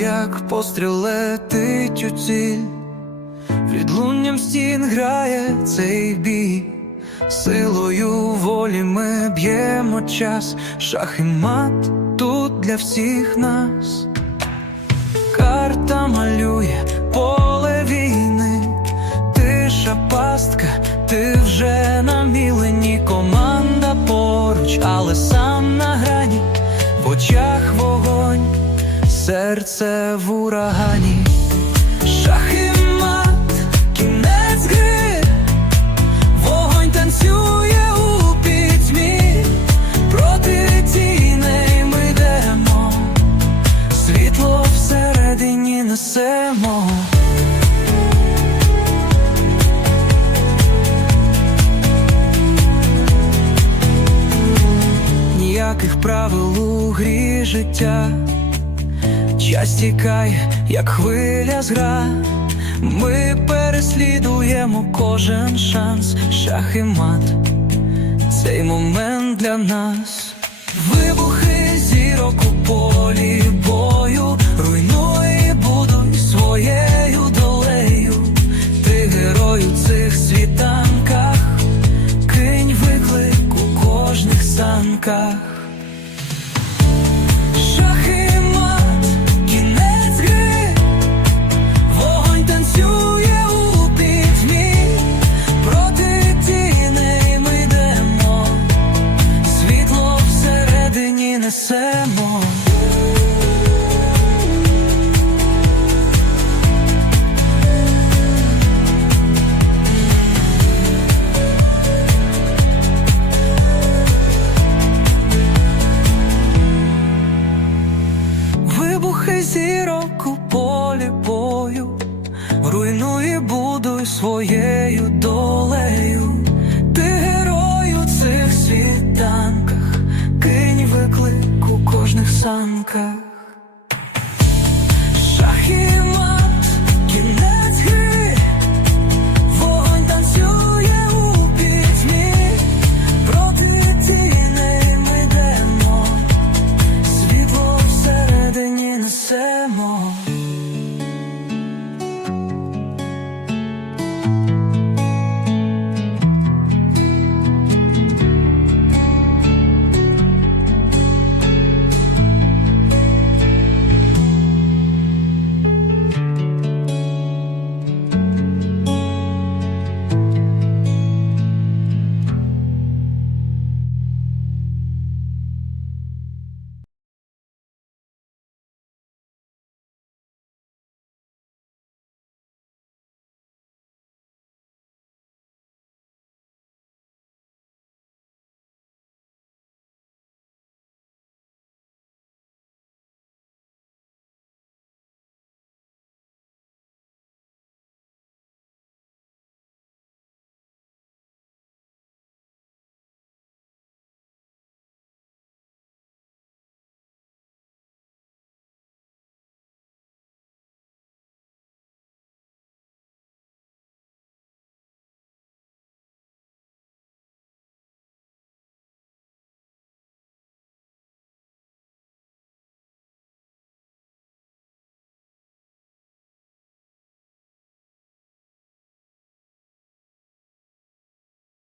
як постріл летить у ціль, відлунням стін грає цей бій, силою волі ми б'ємо час, шах і мат тут для всіх нас. Карта малює поле війни, тиша пастка, ти вже на мілені, команда поруч, але сам на грані, в очах серце в урагані, шах і мат, кінець гри, вогонь танцює у пітьмі, проти тіней ми йдемо. Світло всередині несемо. Ніяких правил у грі життя, час тікає, як хвиля з гра. Ми переслідуємо кожен шанс, шах і мат. Цей момент для нас. Вибухи зірок у полі бою, руйнуй і будуй своєю долею. Ти герой у цих світанках, кинь виклик у кожних санках. Вибухи зірок у полі бою, руйнуй буду своєю долею. Comencemos.